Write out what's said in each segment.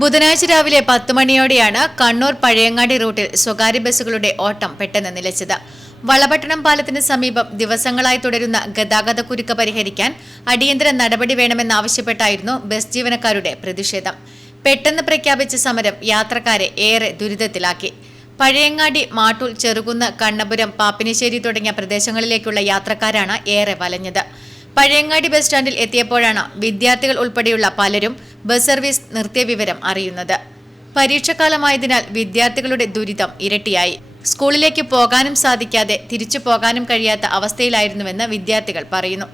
ബുധനാഴ്ച രാവിലെ 10 മണിയോടെയാണ് കണ്ണൂർ പഴയങ്ങാടി റൂട്ടിൽ സ്വകാര്യ ബസ്സുകളുടെ ഓട്ടം പെട്ടെന്ന് നിലച്ചത്. വളപട്ടണം പാലത്തിന് സമീപം ദിവസങ്ങളായി തുടരുന്ന ഗതാഗതക്കുരുക്ക് പരിഹരിക്കാൻ അടിയന്തര നടപടി വേണമെന്നാവശ്യപ്പെട്ടായിരുന്നു ബസ് ജീവനക്കാരുടെ പ്രതിഷേധം. പെട്ടെന്ന് പ്രഖ്യാപിച്ച സമരം യാത്രക്കാരെ ഏറെ ദുരിതത്തിലാക്കി. പഴയങ്ങാടി, മാട്ടൂൽ, ചെറുകുന്ന്, കണ്ണപുരം, പാപ്പിനിശ്ശേരി തുടങ്ങിയ പ്രദേശങ്ങളിലേക്കുള്ള യാത്രക്കാരാണ് ഏറെ വലഞ്ഞത്. പഴയങ്ങാടി ബസ് സ്റ്റാൻഡിൽ എത്തിയപ്പോഴാണ് വിദ്യാർത്ഥികൾ ഉൾപ്പെടെയുള്ള പലരും ബസ് സർവീസ് നിർത്തിയ വിവരം അറിയുന്നത്. പരീക്ഷക്കാലമായതിനാൽ വിദ്യാർത്ഥികളുടെ ദുരിതം ഇരട്ടിയായി. സ്കൂളിലേക്ക് പോകാനും സാധിക്കാതെ തിരിച്ചു പോകാനും കഴിയാത്ത അവസ്ഥയിലായിരുന്നുവെന്ന് വിദ്യാർത്ഥികൾ പറയുന്നു.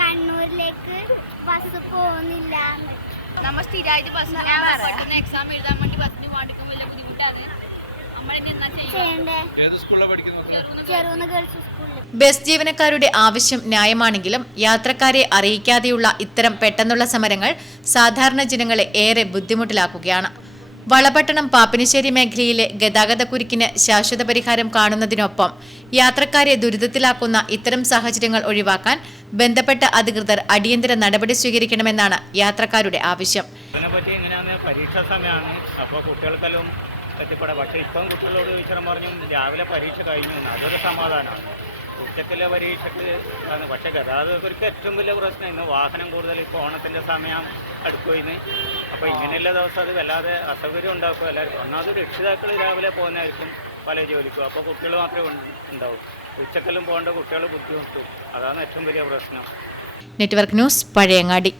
കണ്ണൂരിലേക്ക് ബസ് പോകുന്നില്ല. നമ്മൾ സ്ഥിരമായിട്ട് എക്സാം എഴുതാൻ വേണ്ടി ബസ്സിന് പാടിക്കാൻ വലിയ ബുദ്ധിമുട്ടാണ്. ബസ് ജീവനക്കാരുടെ ആവശ്യം ന്യായമാണെങ്കിലും യാത്രക്കാരെ അറിയിക്കാതെയുള്ള ഇത്തരം പെട്ടെന്നുള്ള സമരങ്ങൾ സാധാരണ ജനങ്ങളെ ഏറെ ബുദ്ധിമുട്ടിലാക്കുകയാണ്. വളപട്ടണം, പാപ്പിനിശ്ശേരി മേഖലയിലെ ഗതാഗതക്കുരുക്കിന് ശാശ്വത പരിഹാരം കാണുന്നതിനൊപ്പം യാത്രക്കാരെ ദുരിതത്തിലാക്കുന്ന ഇത്തരം സാഹചര്യങ്ങൾ ഒഴിവാക്കാൻ ബന്ധപ്പെട്ട അധികൃതർ അടിയന്തര നടപടി സ്വീകരിക്കണമെന്നാണ് യാത്രക്കാരുടെ ആവശ്യം. പരീക്ഷാ സമയമാണ്, അപ്പോൾ കുട്ടികൾക്കെല്ലാം എത്തിപ്പെടാം. പക്ഷേ ഇപ്പം കുട്ടികളോട് ചോദിച്ചാൽ പറഞ്ഞു രാവിലെ പരീക്ഷ കഴിഞ്ഞു, അതൊരു സമാധാനമാണ്. ഉച്ചക്കിലെ പരീക്ഷയ്ക്ക് ആണ്. പക്ഷേ ഗതാഗതക്കുരുക്ക് ഏറ്റവും വലിയ പ്രശ്നം ഇന്ന് വാഹനം കൂടുതൽ. ഇപ്പോൾ ഓണത്തിൻ്റെ സമയം അടുക്കുവന്ന്, അപ്പോൾ ഇങ്ങനെയുള്ള ദിവസം അത് വല്ലാതെ അസൗകര്യം ഉണ്ടാക്കും എല്ലാവർക്കും. ഒന്നാമത് രക്ഷിതാക്കൾ രാവിലെ പോകുന്നതായിരിക്കും പല ജോലിക്കും, അപ്പോൾ കുട്ടികൾ മാത്രമേ ഉണ്ടാവും. ഉച്ചക്കെല്ലാം പോകേണ്ട കുട്ടികൾ ബുദ്ധിമുട്ടും. അതാണ് ഏറ്റവും വലിയ പ്രശ്നം. Network news, Pazhayangadi.